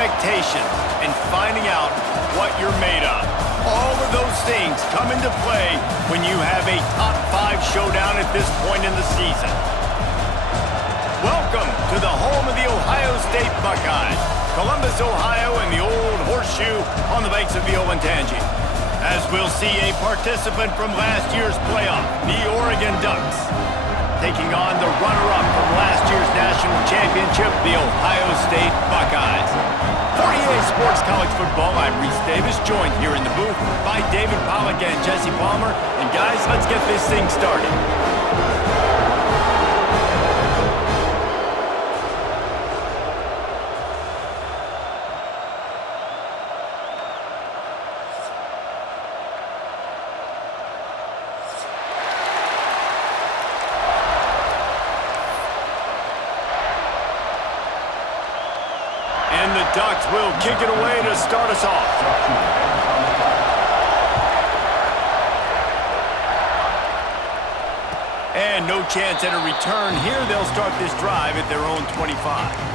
expectations and finding out what you're made of. All of those things come into play when you have a top 5 showdown at this point in the season. Welcome to the home of the Ohio State Buckeyes, Columbus, Ohio, and the old horseshoe on the banks of the Olentangy. As we'll see a participant from last year's playoff, the Oregon Ducks, taking on the runner-up from last year's national championship, the Ohio State Buckeyes. For EA Sports College Football, I'm Reese Davis, joined here in the booth by David Pollack and Jesse Palmer. And guys, let's get this thing started. And the Ducks will kick it away to start us off. And no chance at a return here. They'll start this drive at their own 25.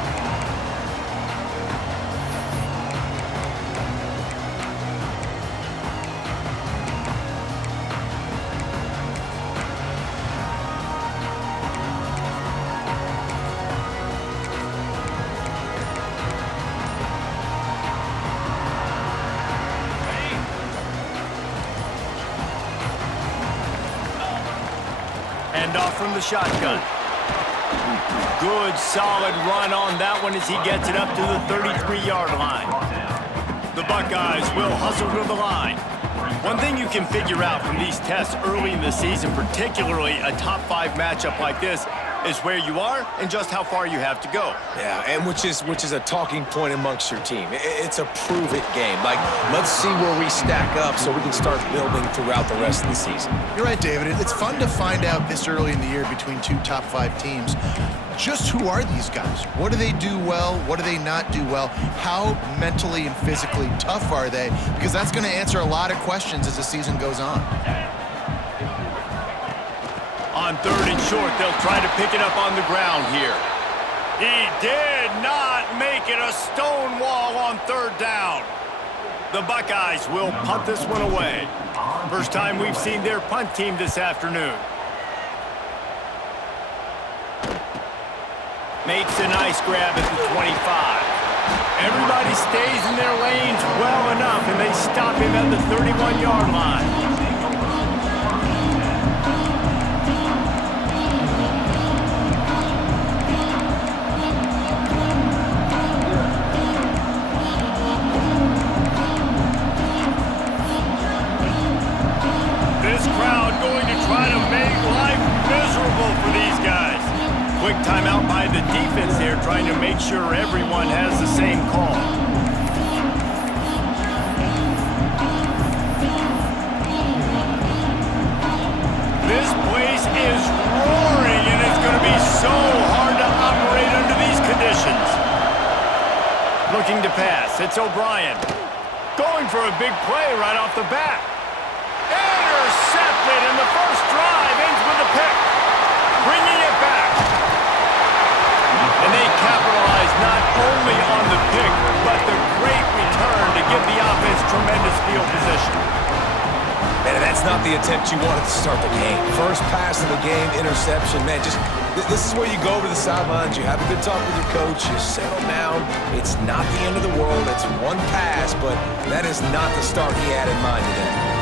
Off from the shotgun. Good, solid run on that one as he gets it up to the 33-yard line. The Buckeyes will hustle to the line. One thing you can figure out from these tests early in the season, particularly a top 5 matchup like this, is where you are and just how far you have to go. Yeah, and which is a talking point amongst your team. It's a prove-it game. Like, let's see where we stack up so we can start building throughout the rest of the season. You're right, David. It's fun to find out this early in the year between 2 top 5 teams. Just who are these guys? What do they do well? What do they not do well? How mentally and physically tough are they? Because that's going to answer a lot of questions as the season goes on. On 3rd and short, they'll try to pick it up on the ground here. He did not make it a stone wall on 3rd down. The Buckeyes will punt this one away. First time we've seen their punt team this afternoon. Makes a nice grab at the 25. Everybody stays in their lanes well enough, and they stop him at the 31-yard line. Try to make life miserable for these guys. Quick timeout by the defense there, trying to make sure everyone has the same call. This place is roaring, and it's going to be so hard to operate under these conditions. Looking to pass, it's O'Brien. Going for a big play right off the bat. Intercepted, and the first drive ends with a pick. Bringing it back. And they capitalize not only on the pick, but the great return to give the offense tremendous field position. Man, that's not the attempt you wanted to start the game. First pass of the game, interception. Man, this is where you go over the sidelines. You have a good talk with your coach. You settle down. It's not the end of the world. It's one pass, but that is not the start he had in mind today.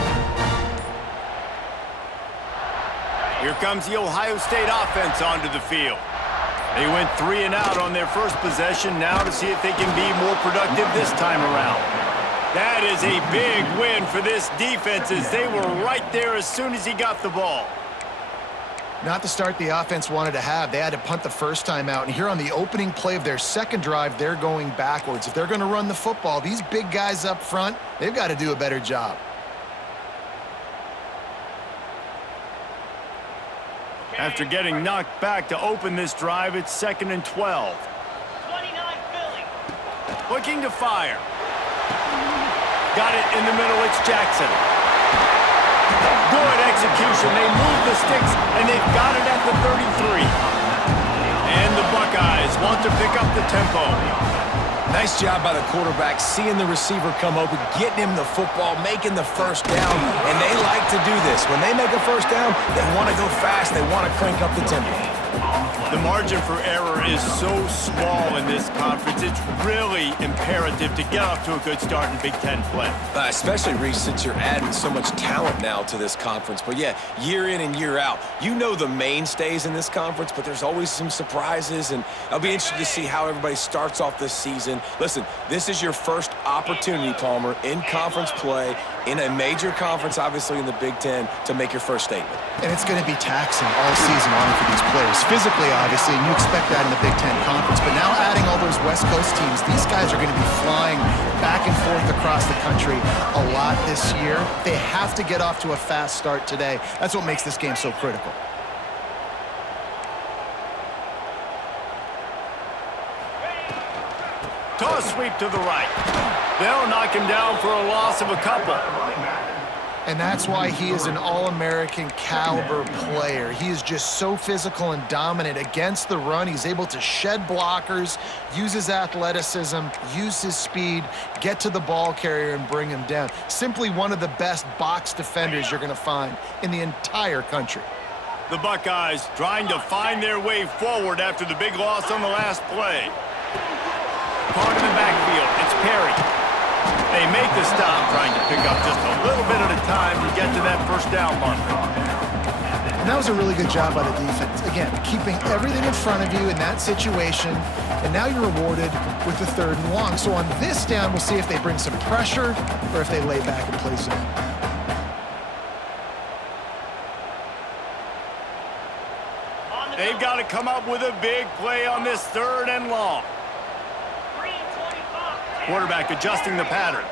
Here comes the Ohio State offense onto the field. They went 3 and out on their first possession, now to see if they can be more productive this time around. That is a big win for this defense, as they were right there as soon as he got the ball. Not the start the offense wanted to have. They had to punt the first time out, and here on the opening play of their second drive, they're going backwards. If they're going to run the football, these big guys up front, they've got to do a better job. After getting knocked back to open this drive, it's 2nd and 12. 29 Philly. Looking to fire. Got it in the middle, it's Jackson. Good execution. They move the sticks, and they've got it at the 33. And the Buckeyes want to pick up the tempo. Nice job by the quarterback, seeing the receiver come open, getting him the football, making the first down, and they like to do this. When they make a first down, they want to go fast, they want to crank up the tempo. The margin for error is so small in this conference. It's really imperative to get off to a good start in Big Ten play. Especially, Reese, since you're adding so much talent now to this conference. But yeah, year in and year out, you know the mainstays in this conference, but there's always some surprises, and I'll be interested to see how everybody starts off this season. Listen, this is your first opportunity, Palmer, in conference play, in a major conference, obviously in the Big Ten, to make your first statement. And it's going to be taxing all season long for these players. Physically, obviously, and you expect that in the Big Ten Conference. But now adding all those West Coast teams, these guys are going to be flying back and forth across the country a lot this year. They have to get off to a fast start today. That's what makes this game so critical. Toss sweep to the right. They'll knock him down for a loss of a couple. And that's why he is an All-American caliber player. He is just so physical and dominant against the run. He's able to shed blockers, use his athleticism, use his speed, get to the ball carrier and bring him down. Simply one of the best box defenders you're going to find in the entire country. The Buckeyes trying to find their way forward after the big loss on the last play. Caught in the backfield, it's Perry. They make the stop, trying to pick up just a little bit at a time to get to that first down marker. And that was a really good job by the defense. Again, keeping everything in front of you in that situation, and now you're rewarded with the 3rd and long. So on this down, we'll see if they bring some pressure or if they lay back and play zone. They've got to come up with a big play on this 3rd and long. Quarterback adjusting the pattern.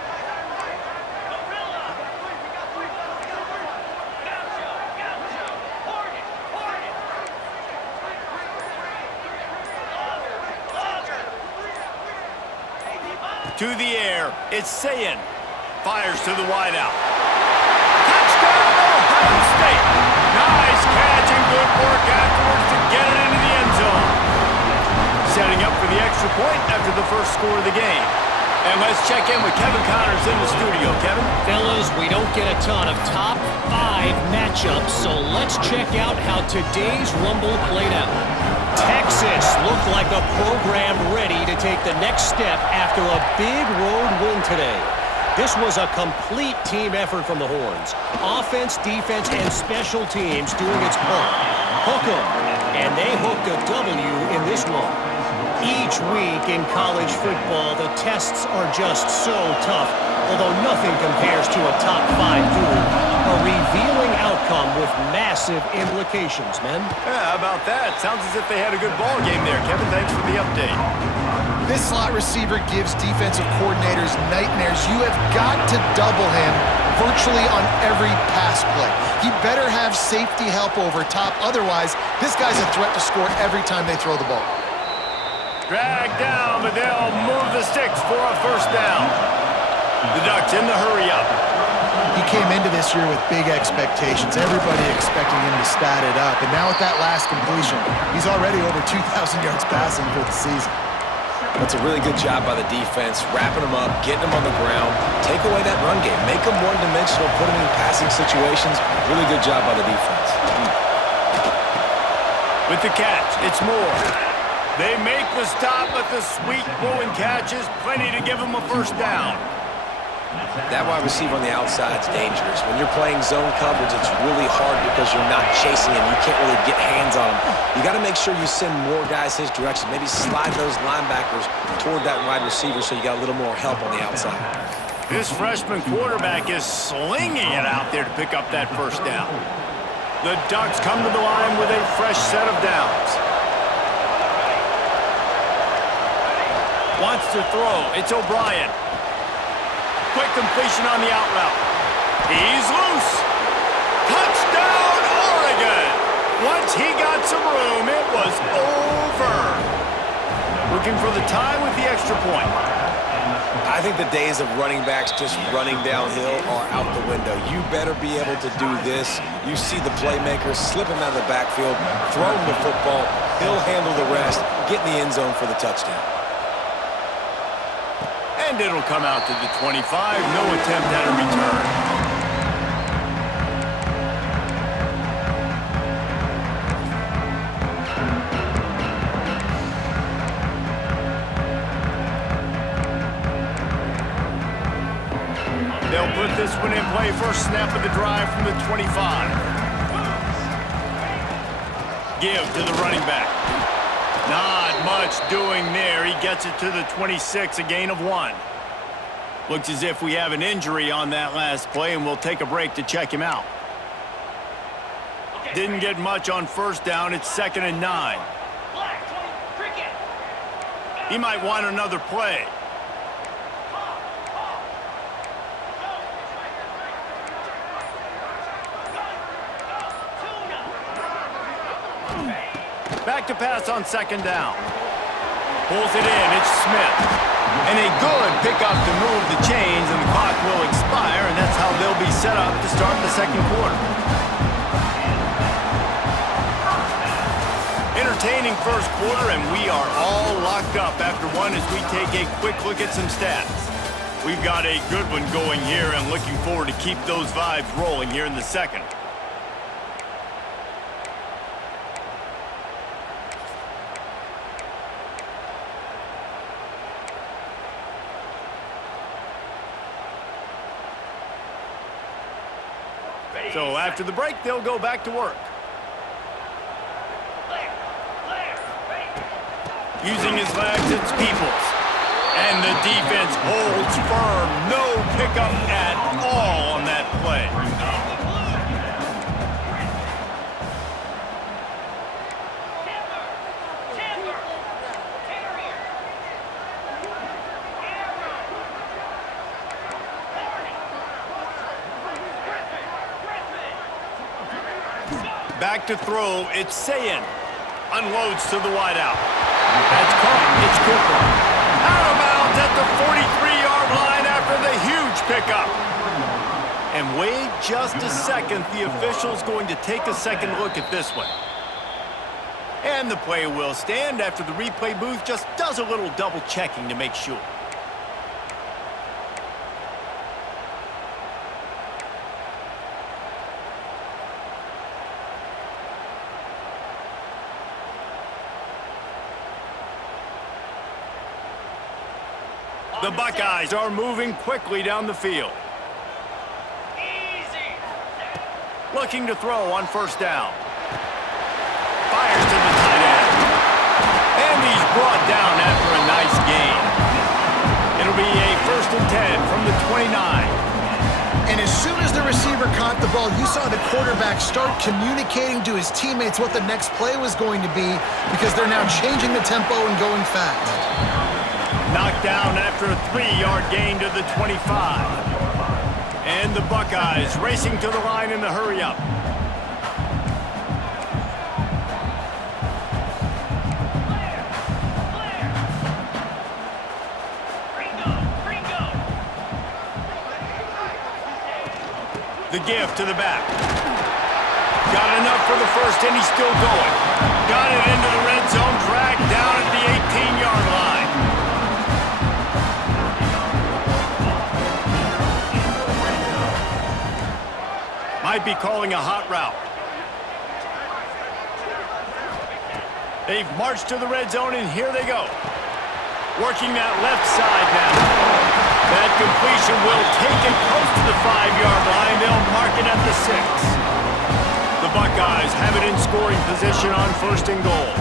To the air, it's Sayin. Fires to the wideout. Touchdown, Ohio State! Nice catch and good work afterwards to get it into the end zone. Setting up for the extra point after the first score of the game. And let's check in with Kevin Connors in the studio. Kevin? Fellas, we don't get a ton of top 5 matchups, so let's check out how today's Rumble played out. Texas looked like a program ready to take the next step after a big road win today. This was a complete team effort from the Horns. Offense, defense, and special teams doing its part. Hook 'em, and they hooked a W in this one. Each week in college football, the tests are just so tough, although nothing compares to a top 5 duel. A revealing outcome with massive implications, men. Yeah, how about that? Sounds as if they had a good ball game there. Kevin, thanks for the update. This slot receiver gives defensive coordinators nightmares. You have got to double him virtually on every pass play. He better have safety help over top. Otherwise, this guy's a threat to score every time they throw the ball. Dragged down, but they'll move the sticks for a first down. The Ducks in the hurry-up. He came into this year with big expectations. Everybody expecting him to stat it up. And now with that last completion, he's already over 2,000 yards passing for the season. That's a really good job by the defense, wrapping them up, getting them on the ground, take away that run game, make them one-dimensional, put them in passing situations. Really good job by the defense. With the catch, it's Moore. They make the stop, but the sweet throwing catch is plenty to give them a first down. That wide receiver on the outside is dangerous. When you're playing zone coverage, it's really hard because you're not chasing him. You can't really get hands on him. You got to make sure you send more guys his direction. Maybe slide those linebackers toward that wide receiver so you got a little more help on the outside. This freshman quarterback is slinging it out there to pick up that first down. The Ducks come to the line with a fresh set of downs. Wants to throw. It's O'Brien. Quick completion on the out route. He's loose. Touchdown, Oregon. Once he got some room, it was over. Looking for the tie with the extra point. I think the days of running backs just running downhill are out the window. You better be able to do this. You see the playmaker, slip him out of the backfield, throw him the football. He'll handle the rest, get in the end zone for the touchdown. And it'll come out to the 25. No attempt at a return. They'll put this one in play. First snap of the drive from the 25. Give to the running back. Not much doing there. He gets it to the 26, a gain of 1. Looks as if we have an injury on that last play, and we'll take a break to check him out. Didn't get much on first down. It's 2nd and 9. He might want another play. Back to pass on 2nd down. Pulls it in. It's Smith. And a good pickup to move the chains, and the clock will expire, and that's how they'll be set up to start the 2nd quarter. Entertaining first quarter, and we are all locked up after one as we take a quick look at some stats. We've got a good one going here, and looking forward to keep those vibes rolling here in the second. So after the break, they'll go back to work. Using his legs, it's Peoples. And the defense holds firm. No pickup at all on that play. Back to throw, it's Sayin. Unloads to the wideout. That's caught, it's Cooper. Out of bounds at the 43-yard line after the huge pickup. And wait just a second, the official's going to take a second look at this one. And the play will stand after the replay booth just does a little double checking to make sure. The Buckeyes are moving quickly down the field. Looking to throw on first down. Fires to the tight end. And he's brought down after a nice gain. It'll be a 1st and 10 from the 29. And as soon as the receiver caught the ball, you saw the quarterback start communicating to his teammates what the next play was going to be, because they're now changing the tempo and going fast. Knocked down after a 3-yard gain to the 25. And the Buckeyes racing to the line in the hurry-up. The give to the back. Got enough for the first, and he's still going. Got it into the red zone, dragged down at the 18-yard line. Might be calling a hot route. They've marched to the red zone, and here they go. Working that left side now. That completion will take it close to the 5-yard line. They'll mark it at the 6. The Buckeyes have it in scoring position on 1st and goal.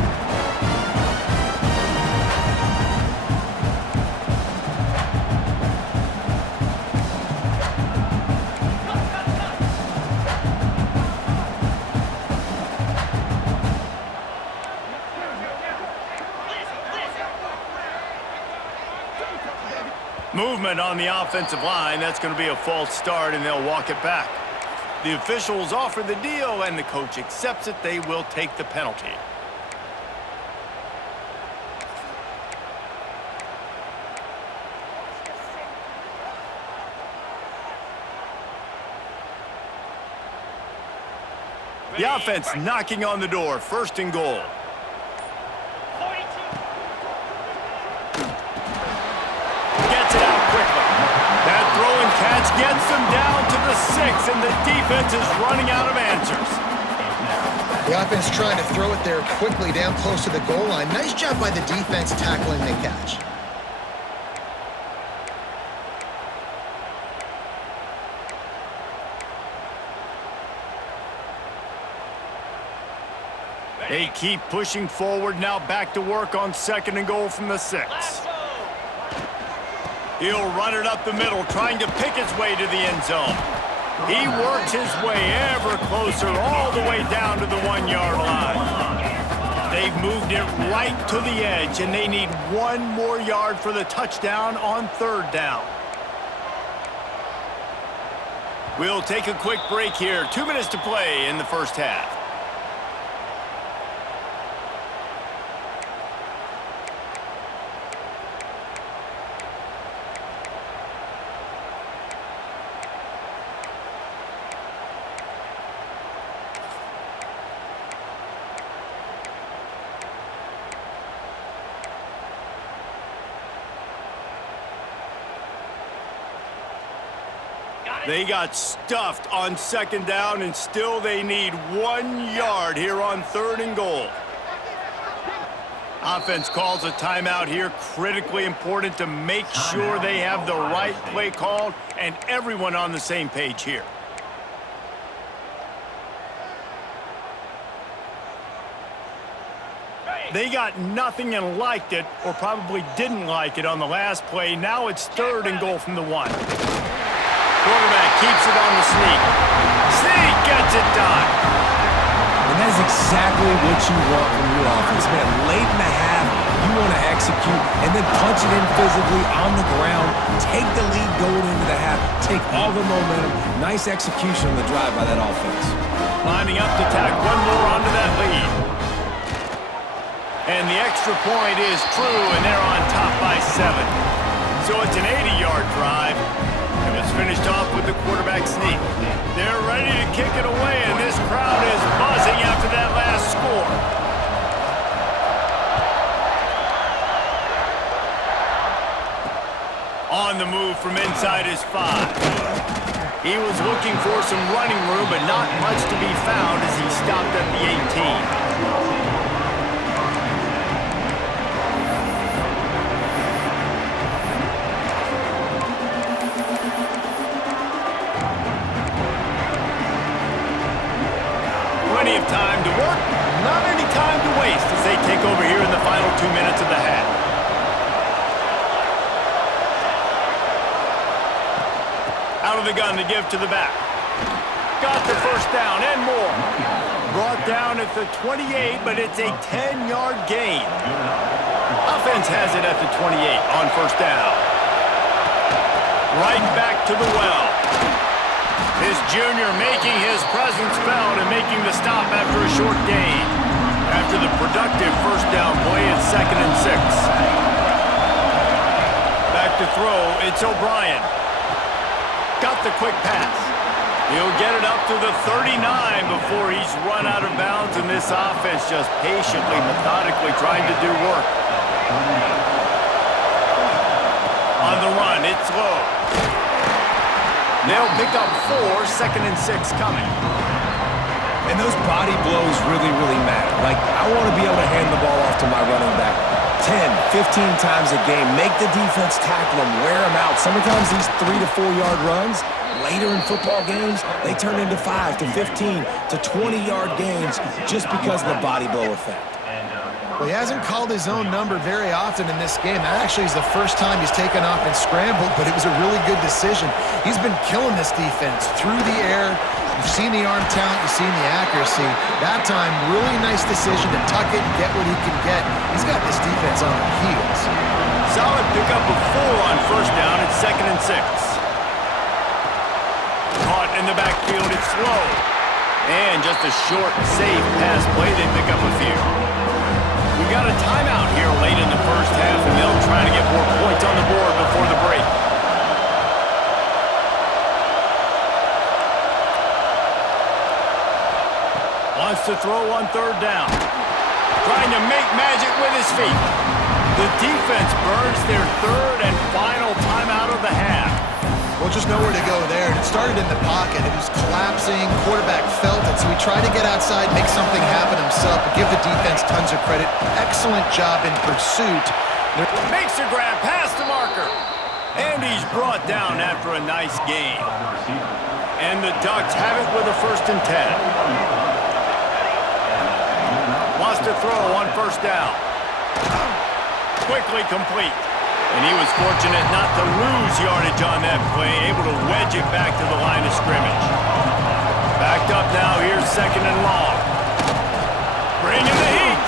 Movement on the offensive line. That's going to be a false start, and they'll walk it back. The officials offer the deal, and the coach accepts it. They will take the penalty. The offense knocking on the door. 1st and goal. Gets it out gets them down to the 6, and the defense is running out of answers. The offense trying to throw it there quickly down close to the goal line. Nice job by the defense tackling the catch. They keep pushing forward, now back to work on 2nd and goal from the 6. He'll run it up the middle, trying to pick his way to the end zone. He works his way ever closer, all the way down to the 1-yard line. They've moved it right to the edge, and they need 1 more yard for the touchdown on 3rd down. We'll take a quick break here. 2 minutes to play in the first half. They got stuffed on 2nd down, and still they need 1 yard here on 3rd and goal. Offense calls a timeout here. Critically important to make sure they have the right play called and everyone on the same page here. They got nothing and liked it, or probably didn't like it on the last play. Now it's 3rd and goal from the 1. Quarterback keeps it on the sneak. Sneak gets it done. And that is exactly what you want from your offense, man. Late in the half, you want to execute and then punch it in physically on the ground. Take the lead going into the half. Take all the momentum. Nice execution on the drive by that offense. Lining up to tack 1 more onto that lead. And the extra point is true, and they're on top by 7. So it's an 80-yard drive. It was finished off with the quarterback sneak. They're ready to kick it away, and this crowd is buzzing after that last score. On the move from inside his 5. He was looking for some running room, but not much to be found as he stopped at the 18. Plenty of time to work, not any time to waste as they take over here in the final 2 minutes of the half. Out of the gun to give to the back. Got the first down and more. Brought down at the 28, but it's a 10-yard gain. Offense has it at the 28 on 1st down. Right back to the well. This junior making his presence felt and making the stop after a short gain. After the productive 1st down play, it's 2nd and 6. Back to throw, it's O'Brien. Got the quick pass. He'll get it up to the 39 before he's run out of bounds, and this offense just patiently, methodically trying to do work. On the run, it's low. They'll pick up 4, 2nd and 6 coming. And those body blows really, really matter. Like, I want to be able to hand the ball off to my running back 10, 15 times a game. Make the defense tackle them, wear them out. Sometimes these 3 to 4 yard runs, later in football games, they turn into 5 to 15 to 20-yard gains just because of the body blow effect. Well, he hasn't called his own number very often in this game. That actually is the first time he's taken off and scrambled, but it was a really good decision. He's been killing this defense through the air. You've seen the arm talent, you've seen the accuracy. That time, really nice decision to tuck it and get what he can get. He's got this defense on their heels. Solid pickup of 4 on 1st down. It's 2nd and 6. Caught in the backfield, it's slow. And just a short, safe pass play, they pick up a few. We got a timeout here late in the first half, and they'll try to get more points on the board before the break. Wants to throw on 3rd down. Trying to make magic with his feet. The defense burns their 3rd and final timeout of the half. Well, just nowhere to go there. And it started in the pocket. It was collapsing. Quarterback felt it, so he tried to get outside, make something happen himself, but give the defense tons of credit. Excellent job in pursuit. Makes a grab past the marker. And he's brought down after a nice gain. And the Ducks have it with a 1st and 10. Wants to throw on 1st down. Quickly complete. And he was fortunate not to lose yardage on that play, able to wedge it back to the line of scrimmage. Backed up now, here's 2nd and long. Bringing the heat.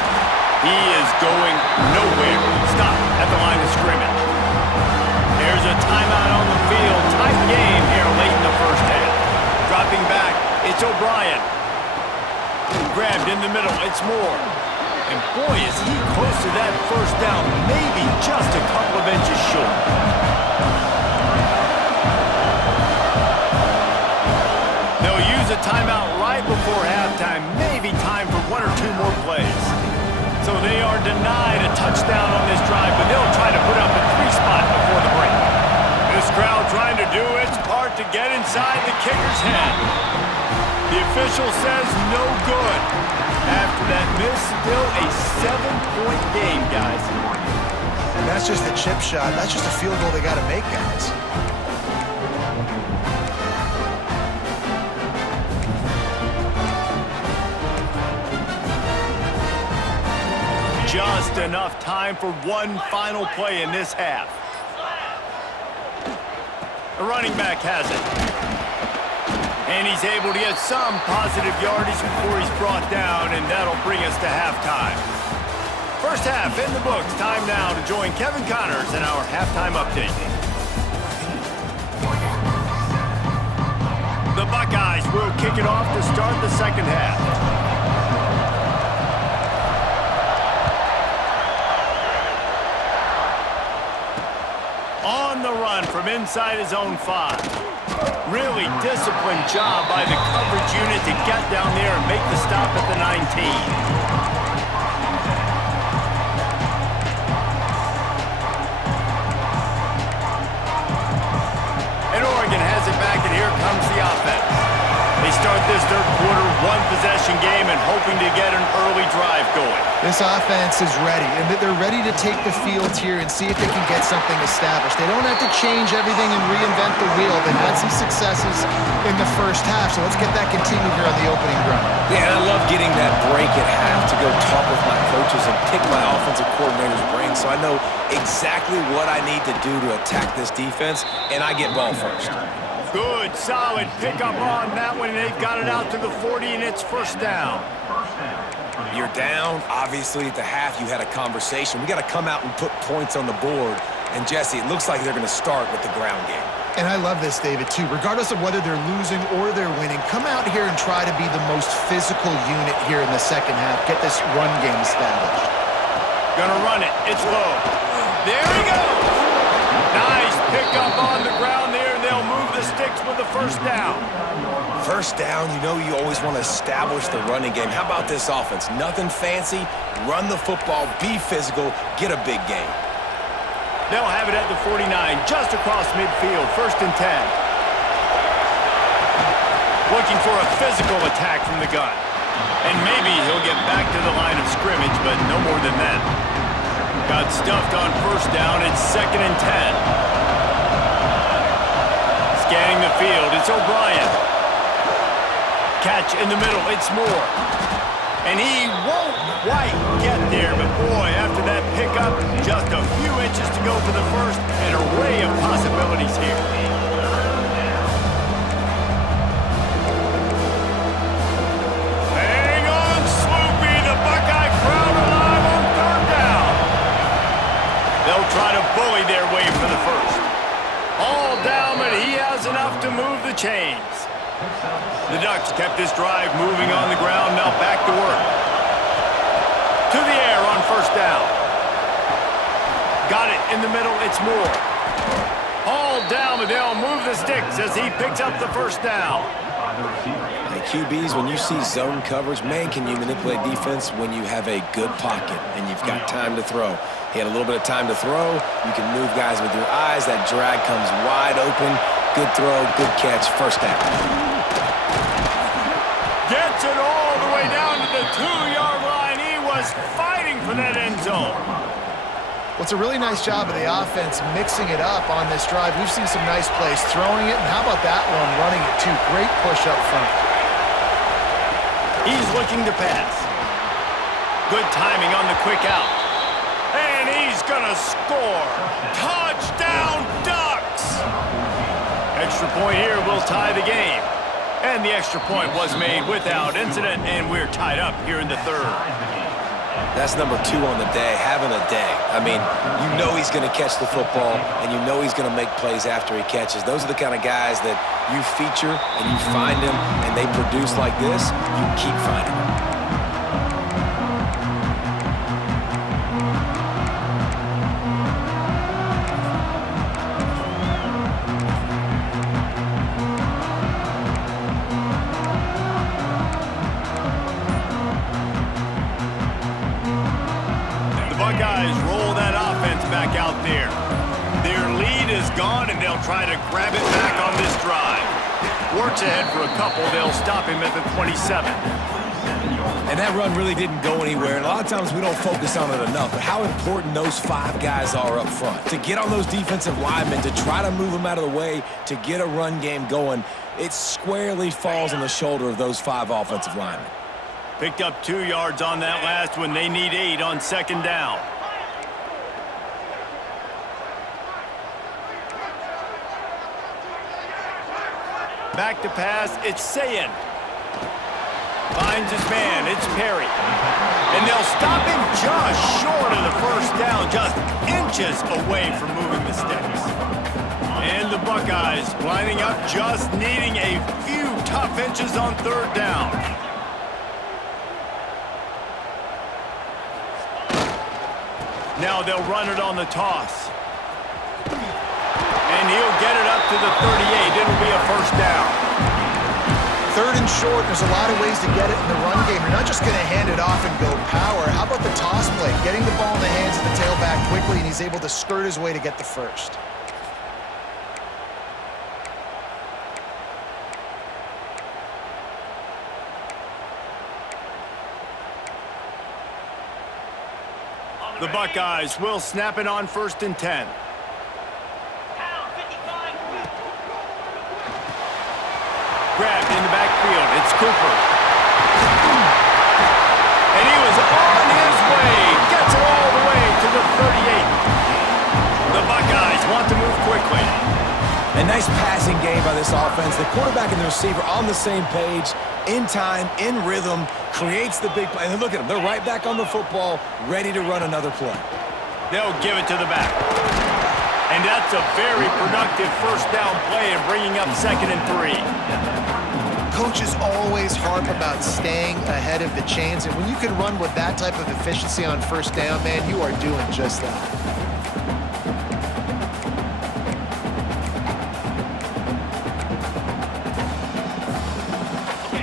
He is going nowhere. Stop at the line of scrimmage. There's a timeout on the field. Tight game here late in the 1st half. Dropping back, it's O'Brien. Grabbed in the middle, it's Moore. And boy, is he close to that 1st down, maybe just a couple of inches short. They'll use a timeout right before halftime, maybe time for 1 or 2 more plays. So they are denied a touchdown on this drive, but they'll try to put up a 3 spot before the break. This crowd trying to do its part to get inside the kicker's head. The official says no good. After that miss, still a 7-point game, guys. And that's just the chip shot. That's just a field goal they got to make, guys. Just enough time for one final play in this half. The running back has it. And he's able to get some positive yardage before he's brought down, and that'll bring us to halftime. 1st half in the books. Time now to join Kevin Connors in our halftime update. The Buckeyes will kick it off to start the 2nd half. On the run from inside his own 5. Really disciplined job by the coverage unit to get down there and make the stop at the 19. And Oregon has it back, and here comes the offense. They start this 3rd quarter, 1-possession game, and hoping to get an early drive going. This offense is ready, and they're ready to take the field here and see if they can get something established. They don't have to change everything and reinvent the wheel. They've had some successes in the 1st half, so let's get that continued here on the opening drive. Yeah, and I love getting that break at half to go talk with my coaches and pick my offensive coordinator's brain so I know exactly what I need to do to attack this defense, and I get ball first. Good, solid pickup on that one, and they've got it out to the 40, and it's 1st down. You're down. Obviously, at the half, you had a conversation. We got to come out and put points on the board. And, Jesse, it looks like they're going to start with the ground game. And I love this, David, too. Regardless of whether they're losing or they're winning, come out here and try to be the most physical unit here in the 2nd half. Get this run game established. Gonna run it. It's low. There he goes. Nice pickup on the ground there, and they'll move the sticks with the 1st down. 1st down, you know you always want to establish the running game. How about this offense? Nothing fancy. Run the football, be physical, get a big gain. They'll have it at the 49, just across midfield, 1st and 10. Looking for a physical attack from the gun. And maybe he'll get back to the line of scrimmage, but no more than that. Got stuffed on 1st down, it's 2nd and 10. Scanning the field, it's O'Brien. Catch in the middle, it's Moore. And he won't quite get there, but boy, after that pickup, just a few inches to go for the 1st, an array of possibilities here. Hang on, Sloopy, the Buckeye crowd alive on 3rd down. They'll try to bully their way for the 1st. All down, but he has enough to move the chains. The Ducks kept this drive moving on the ground, now back to work. To the air on 1st down. Got it in the middle, it's Moore. All down, but they'll move the sticks as he picks up the 1st down. Hey, QBs, when you see zone coverage, man, can you manipulate defense when you have a good pocket and you've got time to throw. He had a little bit of time to throw. You can move guys with your eyes. That drag comes wide open. Good throw, good catch, first down. Gets it all the way down to the 2-yard line. He was fighting for that end zone. Well, it's a really nice job of the offense mixing it up on this drive. We've seen some nice plays throwing it, and how about that one running it too? Great push up front. He's looking to pass. Good timing on the quick out. And he's gonna score. Touchdown Ducks! Extra point here will tie the game. And the extra point was made without incident, and we're tied up here in the third. That's number 2 on the day, having a day. I mean, you know he's going to catch the football, and you know he's going to make plays after he catches. Those are the kind of guys that you feature and you find them, and they produce like this, you keep finding them. Buckeyes roll that offense back out there. Their lead is gone, and they'll try to grab it back on this drive. Works ahead for a couple. They'll stop him at the 27. And that run really didn't go anywhere, and a lot of times we don't focus on it enough, but how important those 5 guys are up front. To get on those defensive linemen, to try to move them out of the way, to get a run game going, it squarely falls on the shoulder of those 5 offensive linemen. Picked up 2 yards on that last one. They need 8 on second down. Back to pass. It's Sayin. Finds his man. It's Perry. And they'll stop him just short of the first down, just inches away from moving the sticks. And the Buckeyes lining up, just needing a few tough inches on third down. Now they'll run it on the toss. And he'll get it up to the 38. It'll be a first down. Third and short, there's a lot of ways to get it in the run game. You're not just going to hand it off and go power. How about the toss play? Getting the ball in the hands of the tailback quickly, and he's able to skirt his way to get the first. The Buckeyes will snap it on 1st and 10. Grabbed in the backfield. It's Cooper. And he was on his way. Gets it all the way to the 38. The Buckeyes want to move quickly. A nice passing game by this offense. The quarterback and the receiver on the same page, in time, in rhythm, creates the big play. And look at them. They're right back on the football, ready to run another play. They'll give it to the back. And that's a very productive first down play and bringing up 2nd and 3. Coaches always harp about staying ahead of the chains, and when you can run with that type of efficiency on first down, man, you are doing just that.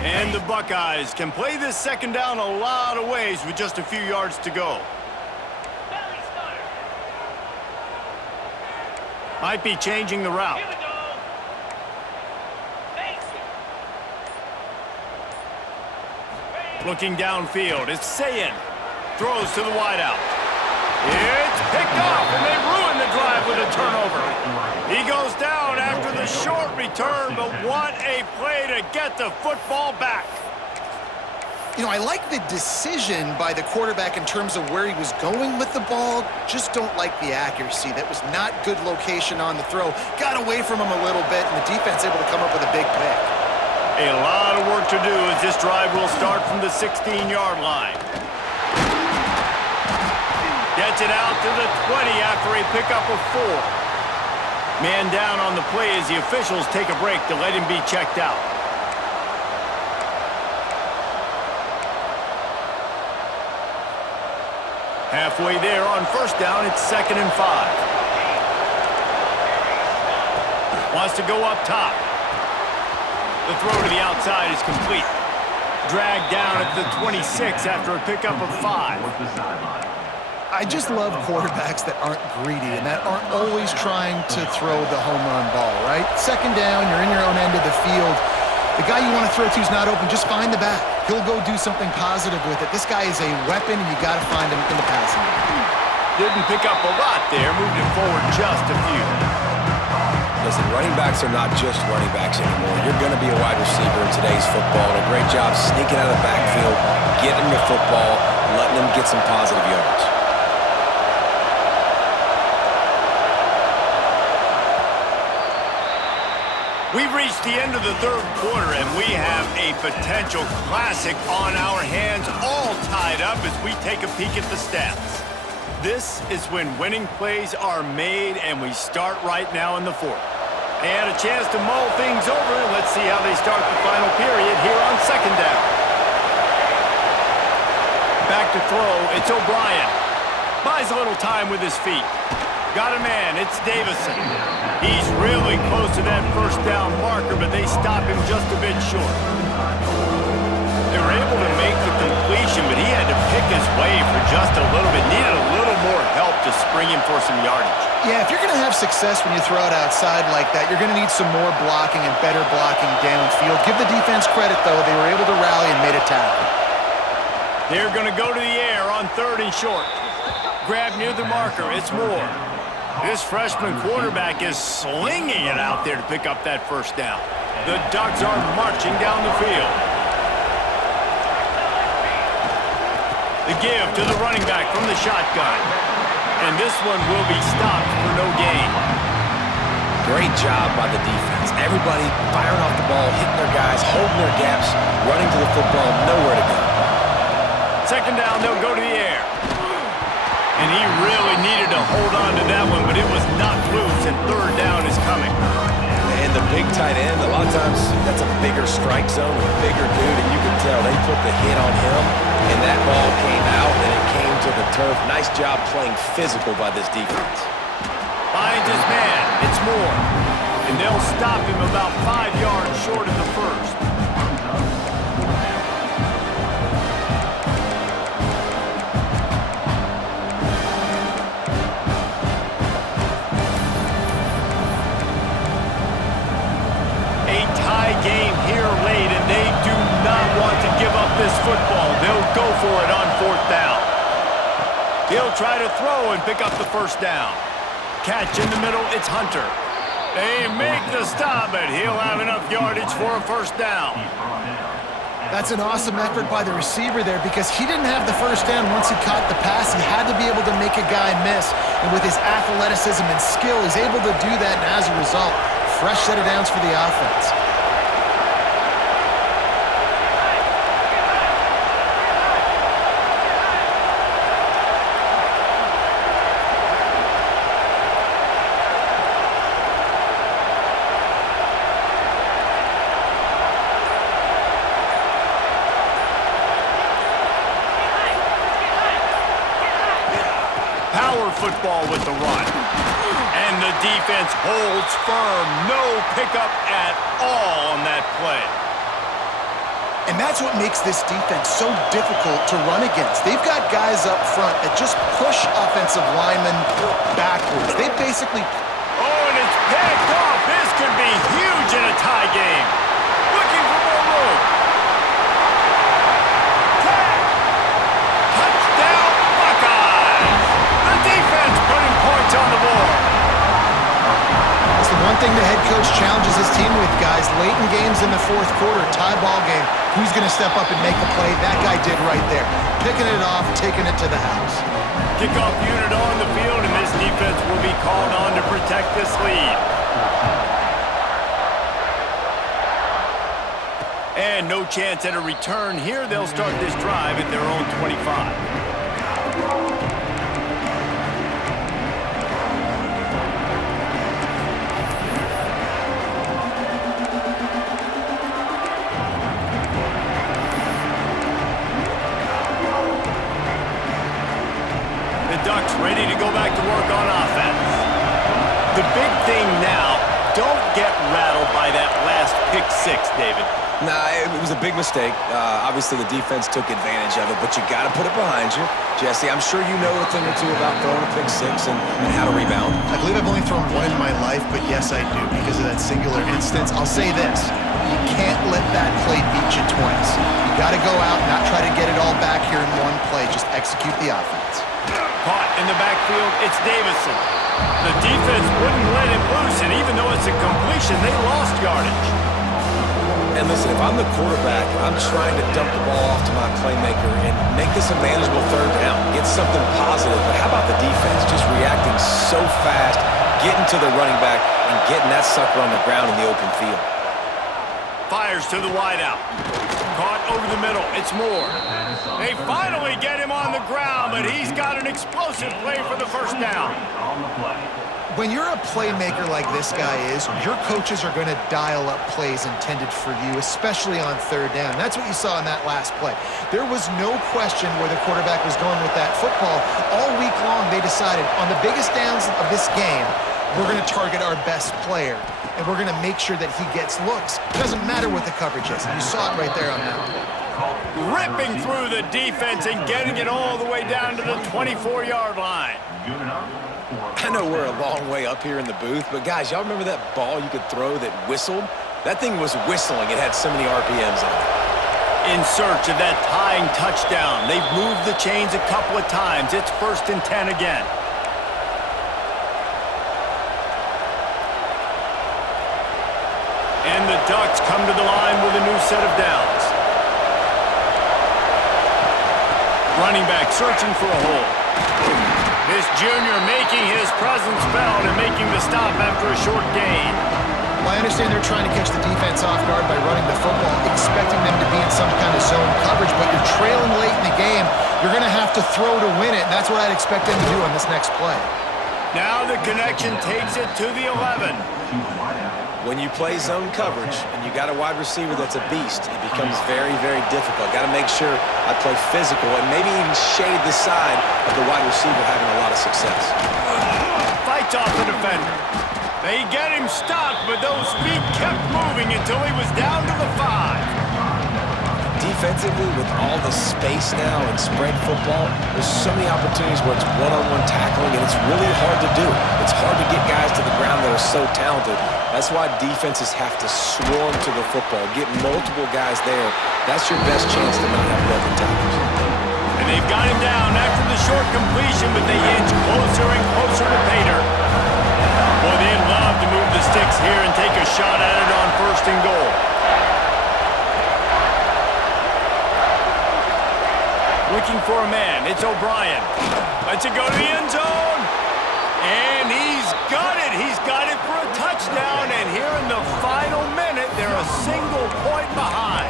And the Buckeyes can play this second down a lot of ways with just a few yards to go. Might be changing the route. Looking downfield, it's Sayin. Throws to the wideout. It's picked off, and they ruin the drive with a turnover. He goes down after the short return, but what a play to get the football back. You know, I like the decision by the quarterback in terms of where he was going with the ball. Just don't like the accuracy. That was not good location on the throw. Got away from him a little bit, and the defense able to come up with a big pick. A lot of work to do as this drive will start from the 16-yard line. Gets it out to the 20 after a pickup of 4. Man down on the play as the officials take a break to let him be checked out. Halfway there on first down, it's 2nd and 5. Wants to go up top. The throw to the outside is complete. Dragged down at the 26 after a pickup of 5. I just love quarterbacks that aren't greedy and that aren't always trying to throw the home run ball, right? Second down, you're in your own end of the field. The guy you want to throw to is not open. Just find the back. He'll go do something positive with it. This guy is a weapon, and you got to find him in the passing game. Didn't pick up a lot there, moved it forward just a few. Listen, running backs are not just running backs anymore. You're going to be a wide receiver in today's football, and a great job sneaking out of the backfield, getting the football, letting them get some positive yards. We've reached the end of the third quarter, and we have a potential classic on our hands, all tied up as we take a peek at the stats. This is when winning plays are made, and we start right now in the fourth. They had a chance to mull things over, and let's see how they start the final period here on second down. Back to throw, it's O'Brien. Buys a little time with his feet. Got a man, it's Davison. He's really close to that first down marker, but they stop him just a bit short. They were able to make the completion, but he had to pick his way for just a little bit. Needed a little more help to spring him for some yardage. Yeah, if you're going to have success when you throw it outside like that, you're going to need some more blocking and better blocking downfield. Give the defense credit, though. They were able to rally and made a tackle. They're going to go to the air on third and short. Grab near the marker. It's Moore. This freshman quarterback is slinging it out there to pick up that first down. The Ducks are marching down the field. The give to the running back from the shotgun. And this one will be stopped for no gain. Great job by the defense. Everybody firing off the ball, hitting their guys, holding their gaps, running to the football, nowhere to go. Second down, they'll go to the air. And he really needed to hold on to that one, but it was knocked loose, and third down is coming. And the big tight end, a lot of times that's a bigger strike zone, a bigger dude, and you can tell they put the hit on him, and that ball came out, and it came to the turf. Nice job playing physical by this defense. Finds his man. It's Moore. And they'll stop him about 5 yards short of the first. A tie game here late, and they do not want to give up this football. They'll go for it on fourth down. He'll try to throw and pick up the first down. Catch in the middle, it's Hunter. They make the stop, but he'll have enough yardage for a first down. That's an awesome effort by the receiver there because he didn't have the first down once he caught the pass. He had to be able to make a guy miss. And with his athleticism and skill, he's able to do that, and as a result, fresh set of downs for the offense. Power football with the run. And the defense holds firm. No pickup at all on that play. And that's what makes this defense so difficult to run against. They've got guys up front that just push offensive linemen backwards. They basically... Oh, and it's picked off. This could be huge in a tie game. Looking for more room. Touchdown, Buckeyes. The defense putting points on the board. That's the one thing the head coach challenges his team with, guys. Late in games in the fourth quarter, tie ball game. Who's going to step up and make the play? That guy did right there. Picking it off, taking it to the house. Kickoff unit on the field, and this defense will be called on to protect this lead. And no chance at a return here. They'll start this drive at their own 25. Ducks ready to go back to work on offense. The big thing now, don't get rattled by that last pick six, David. Nah, it was a big mistake. Obviously, the defense took advantage of it, but you got to put it behind you. Jesse, I'm sure you know a thing or two about throwing a pick six and how to rebound. I believe I've only thrown one in my life, but yes, I do because of that singular instance. I'll say this. You can't let that play beat you twice. You got to go out and not try to get it all back here in one play. Just execute the offense. Caught in the backfield, it's Davison. The defense wouldn't let him loose, and even though it's a completion, they lost yardage. And listen, if I'm the quarterback, I'm trying to dump the ball off to my playmaker and make this a manageable third down, get something positive. But how about the defense just reacting so fast, getting to the running back, and getting that sucker on the ground in the open field? Fires to the wideout. Caught over the middle. It's Moore. They finally get him on the ground, but he's got an explosive play for the first down. When you're a playmaker like this guy is, your coaches are going to dial up plays intended for you, especially on third down. That's what you saw in that last play. There was no question where the quarterback was going with that football. All week long, they decided on the biggest downs of this game, we're going to target our best player, and we're going to make sure that he gets looks. It doesn't matter what the coverage is. You saw it right there on that one. Ripping through the defense and getting it all the way down to the 24-yard line. I know we're a long way up here in the booth, but guys, y'all remember that ball you could throw that whistled? That thing was whistling. It had so many RPMs on it. In search of that tying touchdown. They've moved the chains a couple of times. It's 1st and 10 again. And the Ducks come to the line with a new set of downs. Running back searching for a hole. This junior making his presence felt and making the stop after a short gain. Well, I understand they're trying to catch the defense off guard by running the football, expecting them to be in some kind of zone coverage, but you're trailing late in the game. You're going to have to throw to win it, and that's what I'd expect them to do on this next play. Now the connection takes it to the 11. When you play zone coverage and you got a wide receiver that's a beast, it becomes very, very difficult. Got to make sure I play physical and maybe even shade the side of the wide receiver having a lot of success. Fights off the defender. They get him stopped, but those feet kept moving until he was down to the 5. Defensively, with all the space now and spread football, there's so many opportunities where it's one-on-one tackling, and it's really hard to do. It's hard to get guys to the ground that are so talented. That's why defenses have to swarm to the football, get multiple guys there. That's your best chance to not have broken tackles. And they've got him down after the short completion, but they inch closer and closer to Pater. Boy, they'd love to move the sticks here and take a shot at it on 1st and goal. Looking for a man. It's O'Brien. Lets it go to the end zone. And he's got it. He's got it for a touchdown. And here in the final minute, they're a single point behind.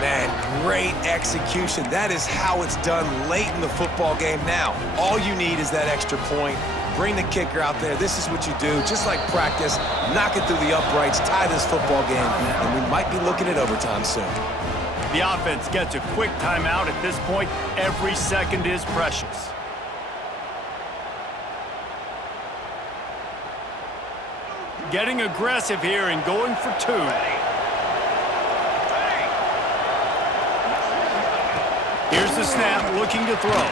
Man, great execution. That is how it's done late in the football game. Now, all you need is that extra point. Bring the kicker out there. This is what you do. Just like practice, knock it through the uprights, tie this football game, and we might be looking at overtime soon. The offense gets a quick timeout at this point. Every second is precious. Getting aggressive here and going for 2. Here's the snap, looking to throw.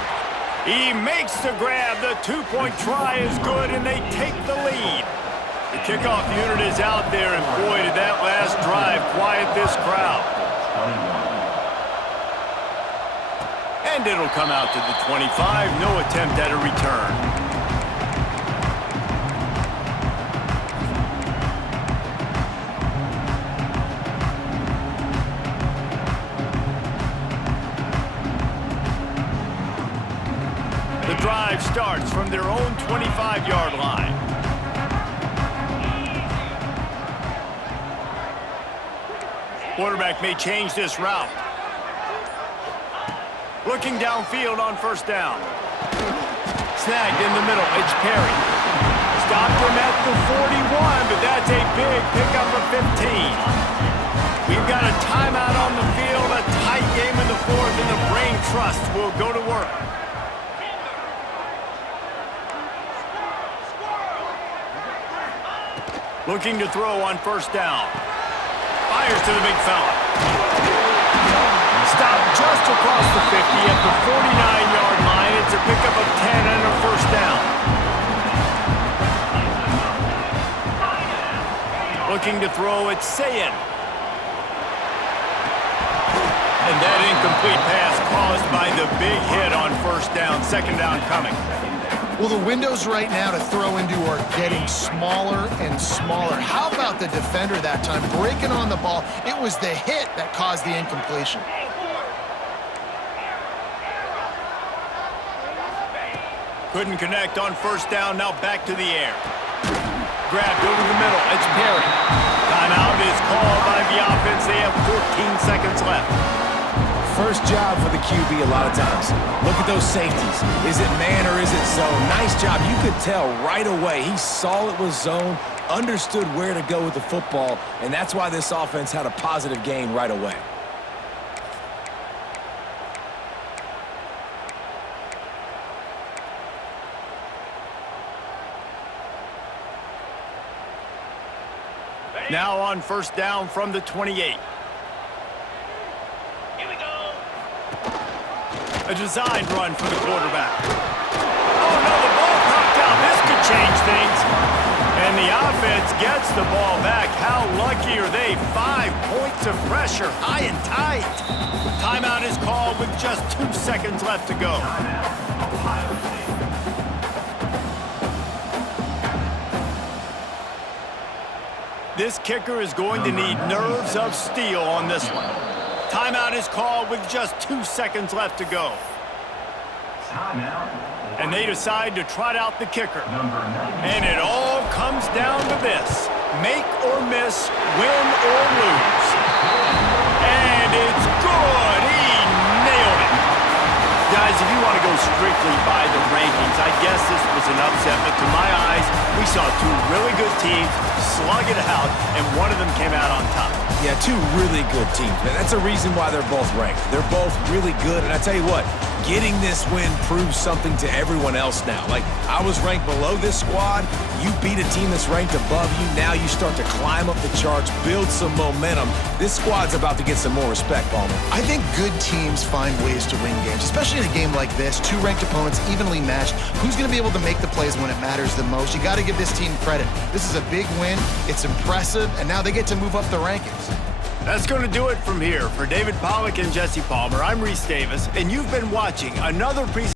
He makes the grab. The 2-point try is good, and they take the lead. The kickoff unit is out there, and boy, did that last drive quiet this crowd. And it'll come out to the 25. No attempt at a return. The drive starts from their own 25-yard line. Quarterback may change this route. Looking downfield on 1st down. Snagged in the middle. It's Perry. Stopped him at the 41, but that's a big pickup of 15. We've got a timeout on the field, a tight game in the 4th, and the Brain Trust will go to work. Looking to throw on 1st down. Fires to the big fella. Stopped just across the 50 at the 49-yard line. It's a pickup of 10 and a first down. Looking to throw, it's Sayin. And that incomplete pass caused by the big hit on first down. Second down coming. Well, the windows right now to throw into are getting smaller and smaller. How about the defender that time breaking on the ball? It was the hit that caused the incompletion. Couldn't connect on first down. Now back to the air. Grabbed over the middle. It's Perry. Timeout is called by the offense. They have 14 seconds left. First job for the QB a lot of times. Look at those safeties. Is it man or is it zone? Nice job. You could tell right away. He saw it was zone, understood where to go with the football, and that's why this offense had a positive gain right away. Now on first down from the 28. Here we go. A designed run for the quarterback. Oh, no, the ball popped out. This could change things. And the offense gets the ball back. How lucky are they? 5 points of pressure, high and tight. Timeout is called with just 2 seconds left to go. This kicker is going to need nerves of steel on this one. Timeout is called with just 2 seconds left to go. And they decide to trot out the kicker. And it all comes down to this. Make or miss, win or lose. And it's good. He nailed it. Guys, if you want to go strictly by the rankings, I guess this was an upset. But to my eyes, we saw two really good teams slug it out, and one of them came out on top. Yeah, two really good teams, man. That's a reason why they're both ranked. They're both really good, and I tell you what, getting this win proves something to everyone else now. Like, I was ranked below this squad. You beat a team that's ranked above you. Now you start to climb up the charts, build some momentum. This squad's about to get some more respect, Palmer. I think good teams find ways to win games, especially in a game like this. Two ranked opponents, evenly matched. Who's going to be able to make the plays when it matters the most? You got to give this team credit. This is a big win. It's impressive, and now they get to move up the rankings. That's going to do it from here. For David Pollack and Jesse Palmer, I'm Reese Davis, and you've been watching another presentation